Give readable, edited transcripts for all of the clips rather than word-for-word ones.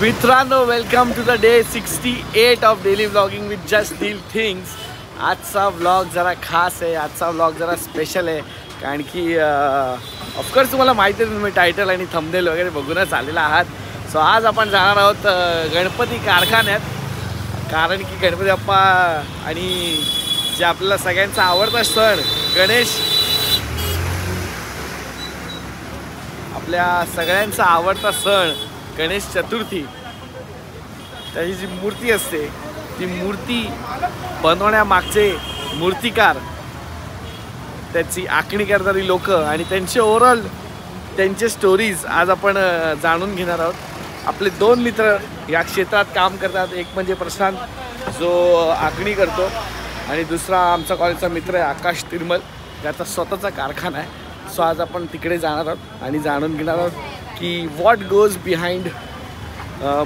मित्रांनो, welcome to the day 68 of daily vlogging with just deal things. आजचा vlog जरा खास आहे, आजचा व्लॉग जरा स्पेशल आहे, कारण की ऑफकोर्स तुम्हाला माहिती आहे, तुम्ही टायटल आणि थंबनेल वगैरे बघूनच आलेला आहात. सो आज आपण जाणार आहोत गणपती कारखान्यात, कारण की गणपती बाप्पा आणि जे आपल्याला सगळ्यांचा आवडता सण गणेश, आपल्या सगळ्यांचा आवडता सण गणेश चतुर्थी, त्याची जी मूर्ती असते ती मूर्ती बनवण्यामागचे मूर्तिकार, त्याची आखणी करणारी लोक आणि त्यांचे ओव्हरऑल त्यांचे स्टोरीज आज आपण जाणून घेणार आहोत. आपले दोन मित्र या क्षेत्रात काम करतात, एक म्हणजे प्रशांत जो आखणी करतो आणि दुसरा आमचा कॉलेजचा मित्र आहे आकाश तिरमल, त्याचा स्वतःचा कारखाना आहे. सो आज आपण तिकडे जाणार आहोत आणि जाणून घेणार आहोत की व्हॉट गोज बिहाइंड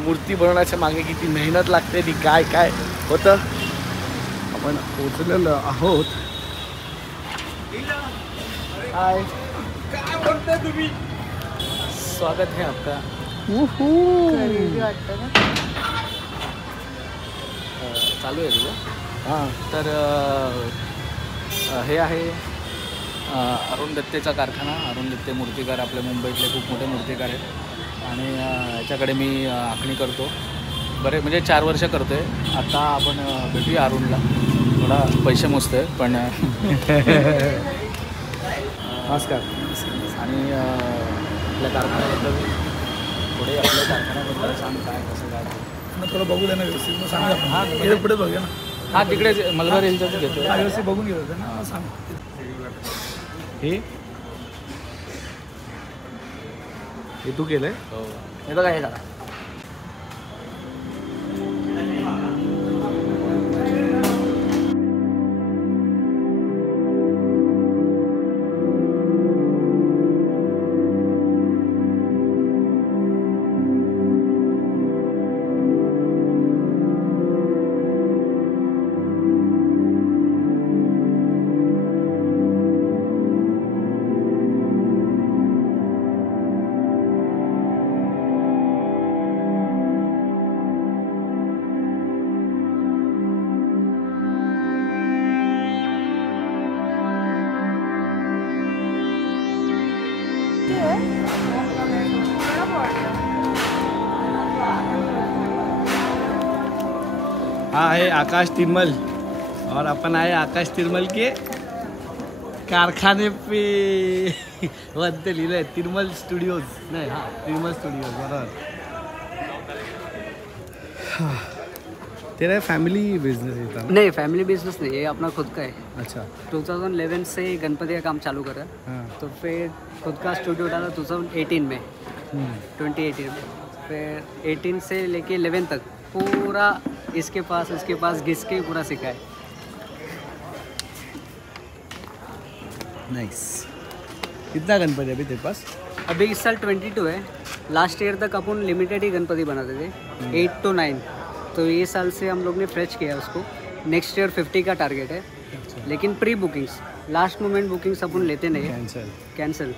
मूर्ती बनवण्याच्या मागे किती मेहनत लागते आणि काय काय होतं. आपण पोचलेलो आहोत. हाय, काय बोलताय तुम्ही? स्वागत है आपका. चालू आहे तुझं? हां. तर हे आहे अरुण दत्तेचा कारखाना. अरुण दत्ते मूर्तिकार आपल्या मुंबईतले खूप मोठे मूर्तिकार आहेत आणि याच्याकडे मी आखणी करतो. बरे म्हणजे 4 वर्ष करतो आहे. आता आपण भेटूया अरुणला, थोडा पैसे मोजतो आहे पण नमस्कार. आणि आपल्या कारखान्याबद्दल पुढे, आपल्या कारखान्याबद्दल सांग, काय कसं काय थोडं बघू दे ना व्यवस्थित. मग सांगा. हां, पुढे बघूया ना. हां, तिकडे मलबार हिलचं घेतो. व्यवस्थित बघून घेतो ना. सांग. हे तू केलंय? हो. हे बघा, हे झालं. हाँ है आकाश तिरमल और अपन आए आकाश तिरमल के कारखाने पे. वरती लिहिलं आहे तिरमल स्टुडिओज. नाही, हां, तिरमल स्टुडिओज. बरोबर. तेरा फैमिली बिजनेस है? नहीं, फैमिली बिजनेस नहीं, ये अपना खुद का है. अच्छा. 2011 से गणपति का काम चालू करा. हाँ. तो फिर खुद का स्टूडियो डाला 2018 में. 2018 में फिर 18 से लेके 11 तक पूरा इसके पास उसके पास घिस के पूरा सीखा है. नाइस. कितना गणपति अभी तेरे पास? अभी इस साल 22 है. लास्ट ईयर तक अपन लिमिटेड ही गणपति बनाते थे, 8 to 9. तो ये साल से हम लोग ने फ्रेश किया उसको. नेक्स्ट ईयर 50 का टारगेट है. अच्छा. लेकिन pre bookings, last moment bookings अपन लेते नहीं है. कैंसिल.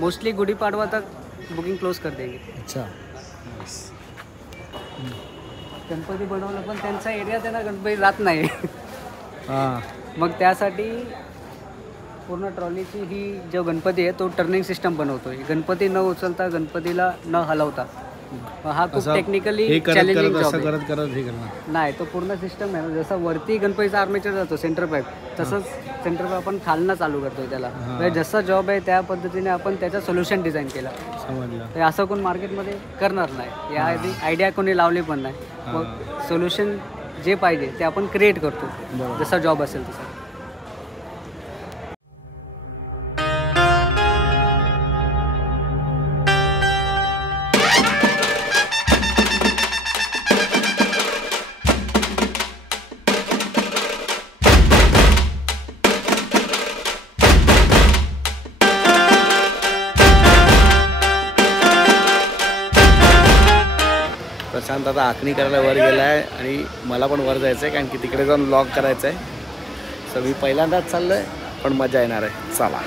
मोस्टली गुड़ी पाड़वा तक बुकिंग क्लोज कर देंगे. अच्छा. गणपती बनवलं पण त्यांचा एरिया त्यांना गणपती जात नाही. हां. मग त्यासाठी पूर्ण ट्रॉलीची ही जो गणपती आहे तो टर्निंग सिस्टम बनवतोय. गणपती न उचलता, गणपतीला न हलवता. हा खूप टेक्निकली चॅलेंजिंग जॉब आहे. नाही, तो पूर्ण सिस्टम आहे. जसं वरती गणपतीचा आर्मेचर जातो सेंटर पाईप, तसंच सेंटर पाईप आपण खालनं चालू करतोय त्याला. जसा जॉब आहे त्या पद्धतीने आपण त्याचं सोल्युशन डिझाईन केलं. समजलं. असं कोण मार्केटमध्ये करणार नाही. या आयडिया कोणी लावली पण नाही. मग सोल्युशन जे पाहिजे ते आपण क्रिएट करतो, जसा जॉब असेल तसा. प्रशांत आता आखणी करायला वर गेला आहे आणि मला पण वर जायचं आहे, कारण की तिकडे जाऊन व्लॉग करायचं आहे. सो मी पहिल्यांदाच चाललो आहे, पण मजा येणार आहे. चला.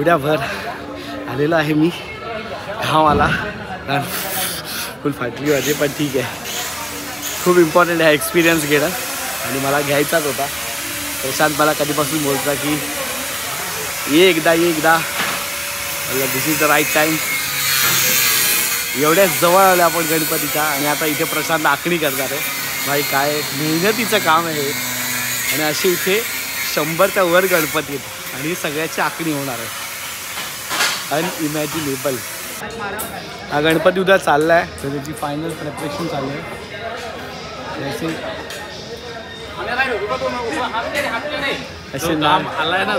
एवढ्याभर आलेलो आहे मी गावाला. फुल फाटली वाजे पण ठीक आहे. खूप इम्पॉर्टंट आहे एक्सपिरियन्स घेणं आणि मला घ्यायचाच होता. प्रशांत मला कधीपासून बोलता की ये एकदा दिस इज द राईट टाईम. एवढ्याच जवळ आलं आपण गणपतीच्या आणि आता इथे प्रशांत आखणी करणार आहे. भाई काय मेहनतीचं काम आहे आणि असे इथे 100च्या वर गणपती आहेत आणि सगळ्याची आखणी होणार आहे. अनइमॅजिनेबल. हा गणपती उद्या चालला आहे तर त्याची फायनल प्रिपरेशन चालू आहे. असे नाम आलाय ना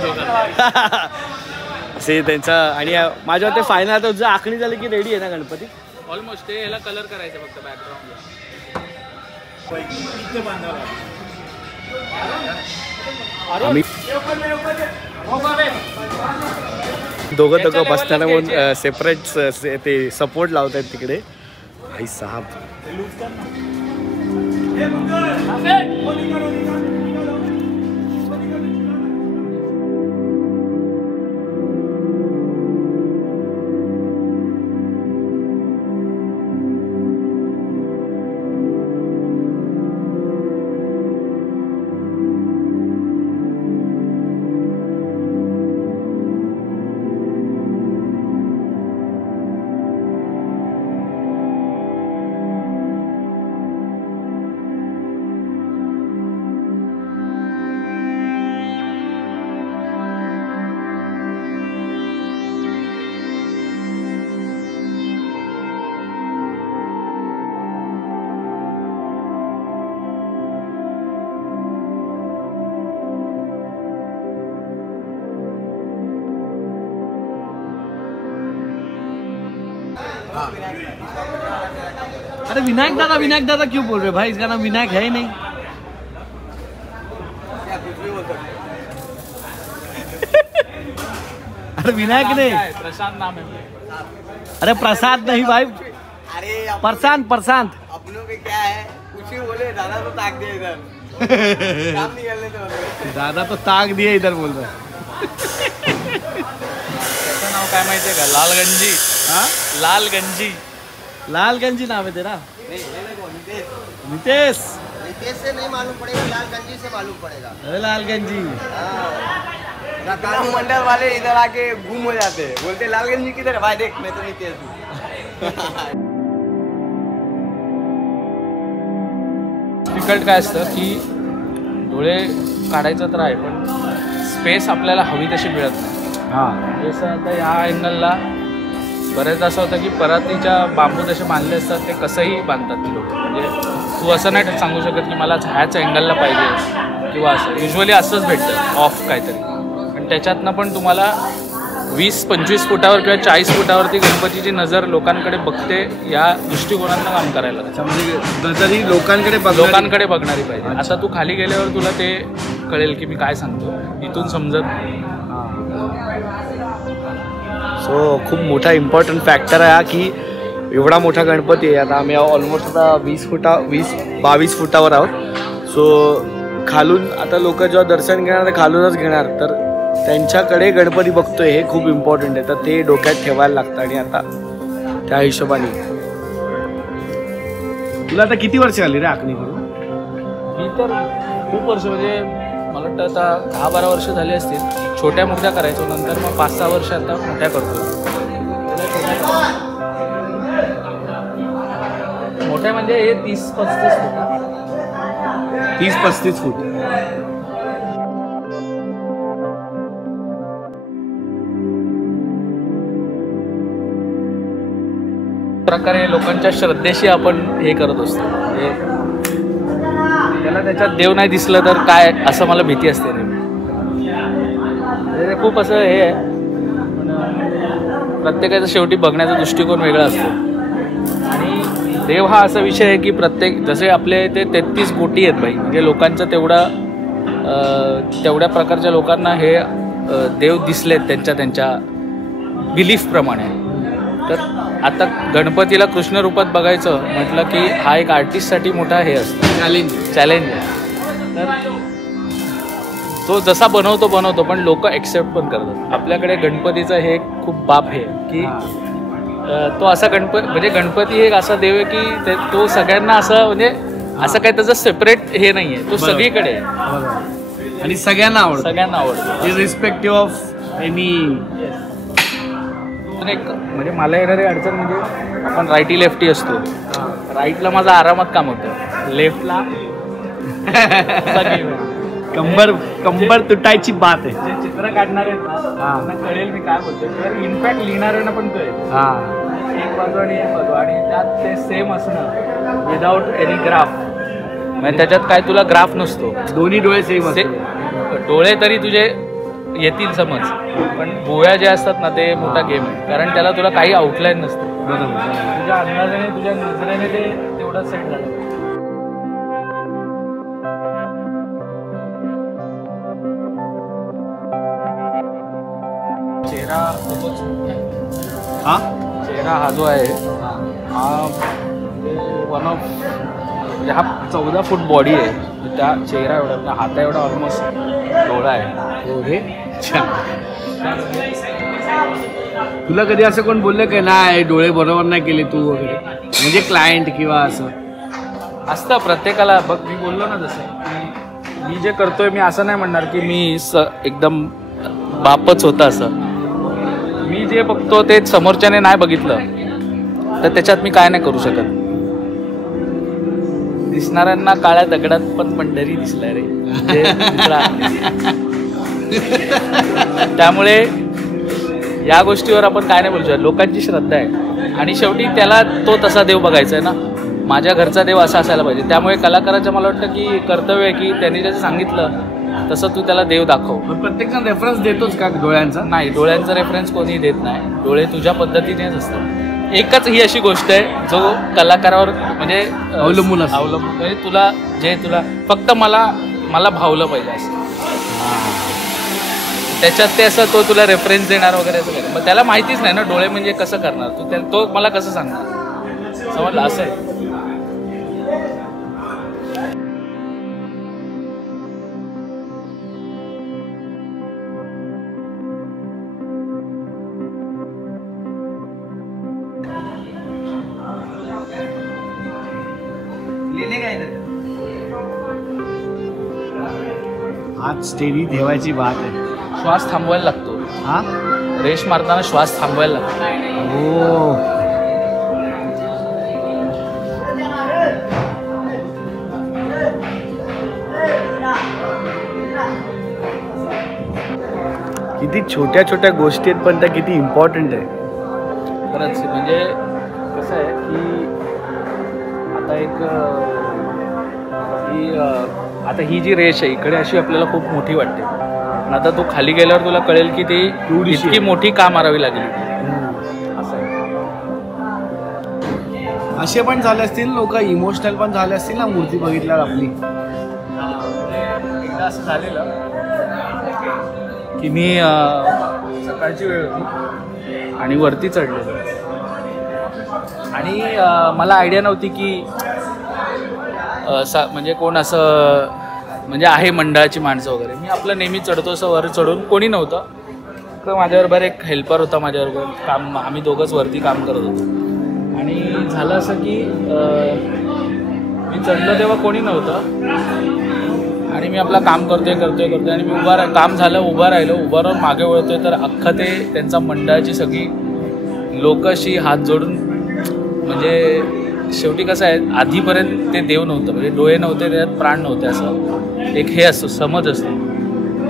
असे त्यांचा. आणि माझ्या ते फायनल आता तुझं आखणी झाली की रेडी आहे ना गणपती ऑलमोस्ट. ते ह्याला कलर करायचं फक्त बॅकग्राऊंडला. आम्ही दोघं बसताना म्हणून सेपरेट ते सपोर्ट लावत आहेत तिकडे. भाई साहब अरे विनायक दादा क्यों बोल रहे भाई? इसका नाम विनायक है ही नहीं. अरे विनायक नहीं, प्रशांत नाम है. अरे प्रसाद नहीं भाई. अरे प्रशांत. अपनों के क्या है, कुछ ही बोले दादा तो ताक दे इधर. काम नहीं करने तो दादा तो ताक दिए इधर बोल रहा है. त्याचं नाव काय माहितीये का? लालगंजी. हाँ लालगंजी नाम है तेरा? नितेश नितेश से नहीं मालूम पड़ेगा, लालगंजी से मालूम पड़ेगा. अरे लालगंजी. रतलाम मंडल वाले इधर आके गुम हो जाते हैं, बोलते लालगंजी किधर है भाई? देख मैं तो नितेश हूँ. डिफिकल्ट काय असतं की डोळे काढायचं तर आहे पण स्पेस आपल्याला हवी तशी मिळत नाही. हां जसं आता ह्या अँगलला बरेचदा असं होतं की परातीच्या बांबू जसे बांधले असतात ते कसंही बांधतात ती लोक. म्हणजे तू असं नाही सांगू शकत की मला ह्याच अँगलला पाहिजे किंवा असं. युजली असंच भेटतं ऑफ काहीतरी. पण त्याच्यातनं पण तुम्हाला 20-25 फुटावर किंवा 40 फुटावरती गणपतीची नजर लोकांकडे बघते या दृष्टिकोनातनं काम करायला लागतं. म्हणजे नजरी लोकांकडे बघणारी पाहिजे. आता तू खाली गेल्यावर तुला ते कळेल की मी काय सांगतो, इथून समजत. सो खूप मोठा इम्पॉर्टंट फॅक्टर आहे हा की एवढा मोठा गणपती आहे. आता आम्ही ऑलमोस्ट आता 20-22 फुटावर आहोत. सो खालून आता लोक जेव्हा दर्शन घेणार ते खालूनच घेणार, तर त्यांच्याकडे गणपती बघतोय हे खूप इम्पॉर्टंट आहे. तर ते डोक्यात ठेवायला लागतं. आणि आता त्या हिशोबाने तुला आता किती वर्ष आली रे आखणी करून? मी तर खूप वर्ष म्हणजे मला वाटतं आता 10-12 वर्ष झाली असतील. छोट्या मोठ्या करायचो, नंतर मग 5-6 वर्ष आता मोठ्या करतो. मोठ्या म्हणजे हे 30-35 फूट. 30-35 फूट. प्रकारे लोकांच्या श्रद्धेशी आपण हे करत असतो. त्याला त्याच्यात देव नाही दिसलं तर काय, असं मला भीती असते. खूप असं हे आहे. प्रत्येकाचं शेवटी बघण्याचा दृष्टिकोन वेगळा असतो. आणि देव हा असा विषय आहे की प्रत्येक, जसे आपले ते 33 कोटी आहेत बाई, म्हणजे लोकांचं तेवढ्या प्रकारच्या लोकांना हे देव दिसलेत त्यांच्या बिलीफप्रमाणे. तर आता गणपतीला कृष्ण रूपात बघायचं म्हटलं की हा एक आर्टिस्टसाठी मोठा हे असतं, चॅलेंज आहे. तर तो जसा बनवतो पण लोक एक्सेप्ट पण करतात. आपल्याकडे गणपतीचं हे एक खूप बाप आहे की तो असा म्हणजे गणपती हे एक असा देव आहे की तो सगळ्यांना असं म्हणजे असं काही त्याचं सेपरेट हे नाही आहे, तो सगळीकडे आहे आणि सगळ्यांना आवडतो इरिस्पेक्टिव्ह ऑफ एनी. एक म्हणजे मला येणारी अडचण म्हणजे आपण राईटी लेफ्टी असतो. राईटला माझं आरामात काम होतं, लेफ्टला कंबर तुटायची बात आहे. जे चित्र काढणार आहेत ना त्यांना कळेल मी काय बोलतो. इनफॅक्ट लिहिणाऱ्यांना पण कळेल एक बाजू आणि एक बाजू, आणि त्यात ते सेम असणं विदाउट एनी ग्राफ. म्हणजे त्याच्यात काय तुला ग्राफ नसतो, दोन्ही डोळे सेम असते. डोळे तरी तुझे येतील समज, पण भुवया जे असतात ना ते मोठा गेम आहे, कारण त्याला तुला काही आउटलाईन नसते. तुझ्या अंदाजाने तुझ्या नजरेने ते तेवढं सेट झालं. चेहरा हा जो आहे हा वन ऑफ म्हणजे हा 14 फूट बॉडी आहे, त्या चेहरा एवढा हाता एवढा ऑलमोस्ट डोळा आहे. तुला कधी असं कोण बोललं की नाही डोळे बरोबर नाही केले तू वगैरे, म्हणजे क्लायंट किंवा असं असतं प्रत्येकाला. बघ मी बोललो ना जसं की मी जे करतोय मी असं नाही म्हणणार की मी एकदम बापच होता असं. मी जे बघतो ते समोरच्याने नाही बघितलं तर त्याच्यात मी काय नाही करू शकत. दिसणाऱ्यांना काळ्या दगडात पण पंढरी दिसलाय रे. त्यामुळे या गोष्टीवर आपण काय नाही बोलू शकत. लोकांची श्रद्धा आहे आणि शेवटी त्याला तो तसा देव बघायचा आहे ना. माझ्या घरचा देव असा असायला पाहिजे. त्यामुळे कलाकाराचं मला वाटतं की कर्तव्य आहे की त्यांनी जसं सांगितलं तसं तू त्याला देव दाखव. प्रत्येकजण रेफरन्स देतोच का डोळ्यांचा? नाही, डोळ्यांचा रेफरन्स कोणी देत नाही. डोळे तुझ्या पद्धतीनेच असतात. एकच ही अशी गोष्ट आहे जो कलाकारावर म्हणजे अवलंबून म्हणजे तुला फक्त मला भावलं पाहिजे असं. त्याच्यात ते असं तो तुला रेफरन्स देणार वगैरे असं काय, मग त्याला माहितीच नाही ना डोळे म्हणजे कसं करणार तो मला कसं सांगणार. समजलं असं आहे. आज स्टेडी ठेवायची बात आहे. श्वास थांबवायला लागतो. रेश मारताना श्वास थांबवायला लागतो. हो, किती छोट्या छोट्या गोष्टी आहेत पण त्या किती इम्पॉर्टंट आहे. खरंच म्हणजे कसं आहे की आता ही जी रेष आहे इकडे अशी आपल्याला खूप मोठी वाटते, पण आता तू खाली गेल्यावर तुला कळेल की ती इतकी मोठी का मारावी लागली. असं असे पण झाले असतील, लोक इमोशनल पण झाले असतील ना मूर्ती बघितल्यावर आपली. एकदा असं झालेलं की मी सकाळची वेळ होती आणि वरती चढलेलो आणि मला आयडिया नव्हती की म्हणजे कोण असं म्हणजे आहे मंडळाची माणसं वगैरे. मी आपलं नेहमी चढतो असं वर चढून कोणी नव्हतं. तर माझ्याबरोबर एक हेल्पर होता माझ्याबरोबर आम्ही दोघंच वरती काम करत होतो. आणि झालं असं की मी चढलो तेव्हा कोणी नव्हतं आणि मी आपलं काम करतोय आणि मी काम झालं उभं राहून मागे वळतोय तर अख्खं ते त्यांचा मंडळाची सगळी लोक अशी हात जोडून म्हणजे शेवटी कसं आहे आधीपर्यंत ते देव नव्हतं म्हणजे डोळे नव्हते त्याच्यात प्राण नव्हते असं एक हे असतं समज असतो.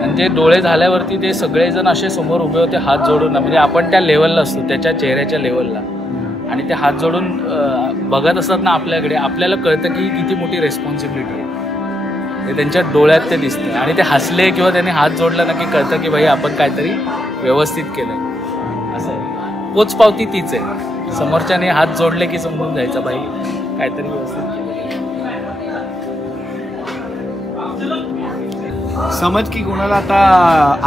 आणि जे डोळे झाल्यावरती ते सगळेजण असे समोर उभे होते हात जोडून म्हणजे आपण त्या लेवलला असतो त्याच्या चेहऱ्याच्या लेवलला आणि ते हात जोडून बघत असतात ना आपल्याकडे. आपल्याला कळतं की किती मोठी रेस्पॉन्सिबिलिटी आहे ते त्यांच्या डोळ्यात ते दिसतं आणि ते हसले किंवा त्यांनी हात जोडला ना की कळतं की भाई आपण काहीतरी व्यवस्थित केलं आहे. असं आहे पोचपावती तीच आहे. समोरच्याने हात जोडले की समजून जायचं बाई काहीतरी व्यवस्थित केलं. समज की कोणाला आता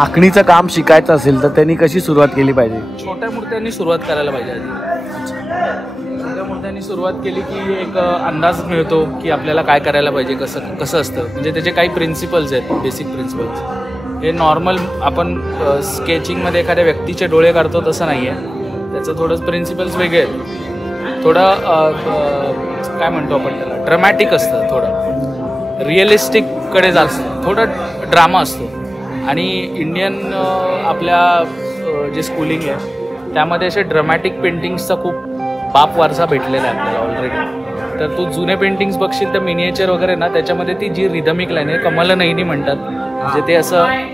आखणीचं काम शिकायचं असेल तर त्यांनी कशी सुरुवात केली पाहिजे? छोट्या मूर्त्यांनी सुरुवात करायला पाहिजे आधी. छोट्या मूर्त्यांनी सुरुवात केली की एक अंदाज मिळतो की आपल्याला काय करायला पाहिजे कसं असतं म्हणजे त्याचे काही प्रिन्सिपल्स आहेत बेसिक प्रिन्सिपल्स. हे नॉर्मल आपण स्केचिंगमध्ये एखाद्या व्यक्तीचे डोळे काढतो तसं नाही आहे. त्याचं थोडं प्रिन्सिपल्स वेगळे आहेत. थोडं काय म्हणतो आपण त्याला, ड्रामॅटिक असतं, थोडं रिअलिस्टिककडे जास्त, थोडं ड्रामा असतो. आणि इंडियन आपल्या जे स्कूलिंग आहे त्यामध्ये असे ड्रामॅटिक पेंटिंग्सचा खूप बाप वारसा भेटलेला आहे आपल्याला ऑलरेडी. तर तू जुने पेंटिंग्स बघशील तर मिनिएचर वगैरे ना, त्याच्यामध्ये ती जी रिदमिक लाईन आहे, कमलनयनी म्हणतात, म्हणजे ते असं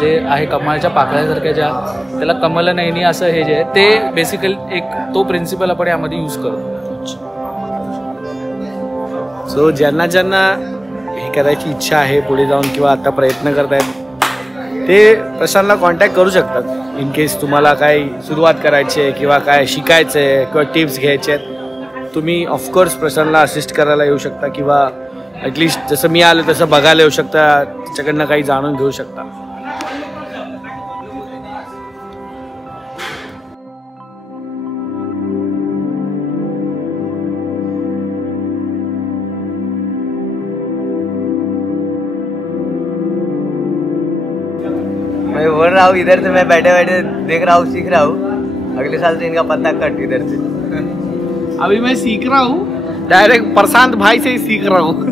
जे आहे कमळाच्या पाकळ्यासारख्या ज्या, त्याला कमलनयनी असं हे जे आहे ते बेसिकली एक तो प्रिन्सिपल आपण यामध्ये यूज करतो. सो ज्यांना ज्यांना हे करायची इच्छा आहे पुढे जाऊन किंवा आता प्रयत्न करत आहेत ते प्रशांतला कॉन्टॅक्ट करू शकतात. इन केस तुम्हाला काही सुरुवात करायची आहे किंवा काय शिकायचं आहे किंवा टिप्स घ्यायचे आहेत, तुम्ही ऑफकोर्स प्रशांतला असिस्ट करायला येऊ शकता किंवा ॲटलिस्ट जसं मी आलो तसं बघायला येऊ शकता, त्याच्याकडनं काही जाणून घेऊ शकता. मैं बोल रहा हूँ इधर से मैं बैठे बैठे देख रहा हूँ, सीख रहा हूँ. अगले साल से इनका पत्ता कट इधर से. अभी मैं सीख रहा हूँ, डायरेक्ट प्रशांत भाई से ही सीख रहा हूँ.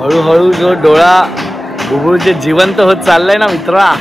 हळूहळू जो डोळा बुबुळ जे जिवंत होत चाललंय ना मित्रा.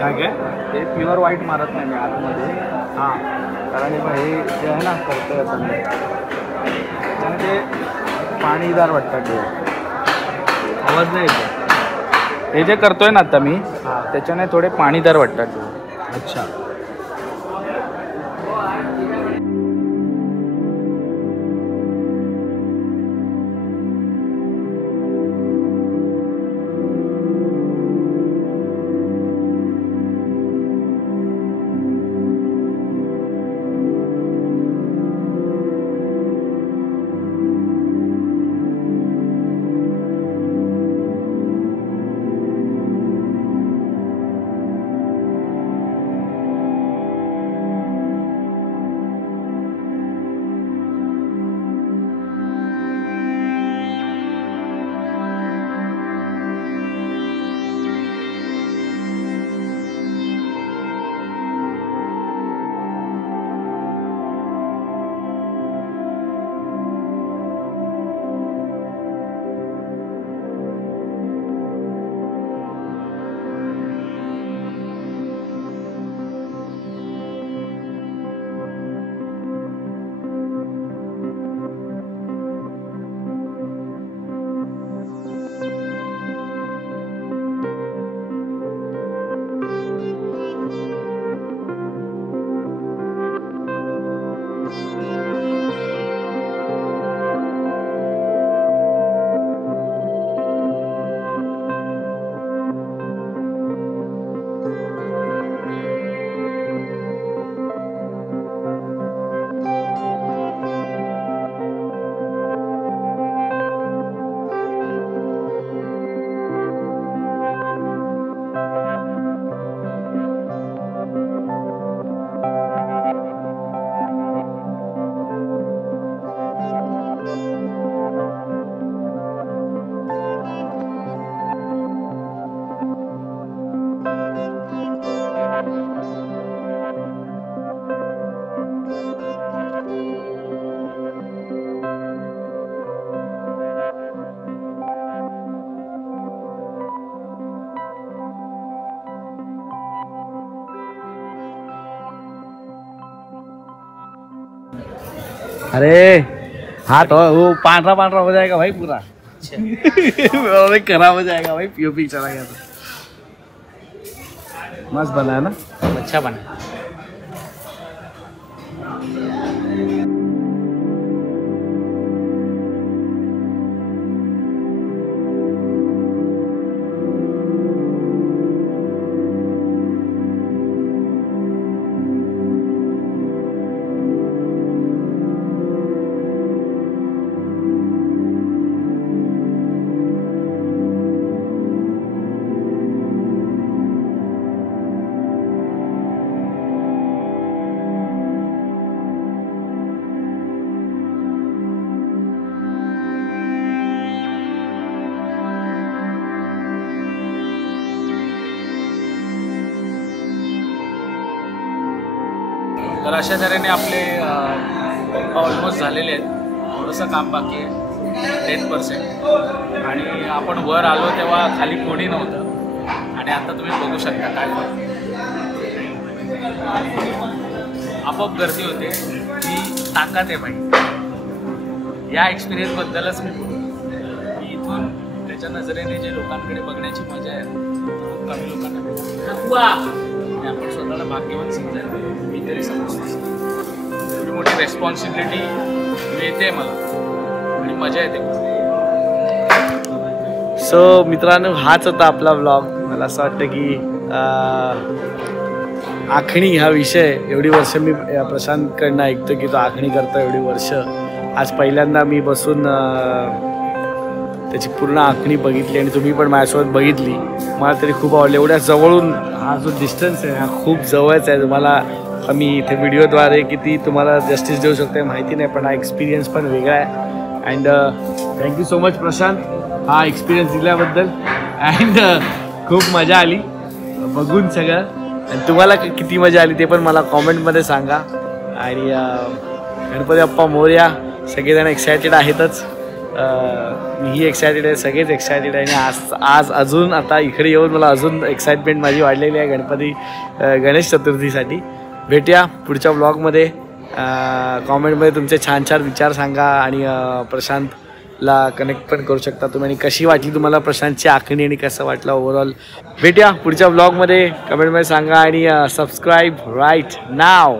काय ते प्युअर व्हाईट मारत नाही मी आतमध्ये. हां, कारण हे जे आहे ना करतोय आता मी, त्याने ते पाणीदार वाटतं ते आवाज नाही येतो. हे जे करतोय ना आता मी, त्याच्याने थोडे पाणीदार वाटतात ते. अच्छा. अरे हाँ तो वो पांडरा पांडरा हो जाएगा भाई पूरा। अरे खराब हो जाएगा भाई, पीओपी चला गया तो। मस्त बना है ना, अच्छा बना। तर अशा तऱ्हेने आपले ऑलमोस्ट झालेले आहेत. थोडंसं काम बाकी आहे 10%. आणि आपण वर आलो तेव्हा खाली कोणी नव्हतं आणि आता तुम्ही बघू शकता काय आपोआप गर्दी होते. ही ताकद आहे भाई. या एक्सपिरियन्सबद्दलच मी बोलतो की इथून त्याच्या नजरेने जे लोकांकडे बघण्याची मजा आहे खूप कमी लोकांना भेटते. आपण स्वतःला भाग्यवान समजायला मी तरी समजतो. एवढी मोठी रेस्पॉन्सिबिलिटी मिळते मला आणि मजा येते. सो मित्रांनो, हाच होता आपला व्लॉग. मला असं वाटतं की आखणी हा विषय एवढी वर्ष मी प्रशांतकडनं ऐकतो की तो आखणी करतो एवढी वर्ष. आज पहिल्यांदा मी बसून त्याची पूर्ण आखणी बघितली आणि तुम्ही पण माझ्यासोबत बघितली. मला तरी खूप आवडलं. एवढ्या जवळून हा जो डिस्टन्स आहे हा खूप जवळच आहे. तुम्हाला मी इथे व्हिडिओद्वारे किती तुम्हाला जस्टिस देऊ शकतो माहिती नाही, पण हा एक्सपिरियन्स पण वेगळा आहे. And thank you so much Prashant हा एक्सपिरियन्स दिल्याबद्दल. अँड खूप मजा आली बघून सगळं. आणि तुम्हाला किती मजा आली ते पण मला कॉमेंटमध्ये सांगा. आणि गणपती बाप्पा मोरया. सगळेजण एक्सायटेड आहेतच. मीही एक्सायटेड आहे, सगळेच एक्सायटेड आहे. आणि आज अजून आता इकडे येऊन मला अजून एक्साइटमेंट माझी वाढलेली आहे गणेश चतुर्थीसाठी. भेटूया पुढच्या व्लॉगमध्ये. कॉमेंटमध्ये तुमचे छान छान विचार सांगा आणि प्रशांतला कनेक्ट पण करू शकता तुम्ही. आणि कशी वाटली तुम्हाला प्रशांतची आखणी आणि कसं वाटलं ओव्हरऑल. भेटूया पुढच्या व्लॉगमध्ये. कमेंटमध्ये सांगा आणि सबस्क्राईब राईट नाव.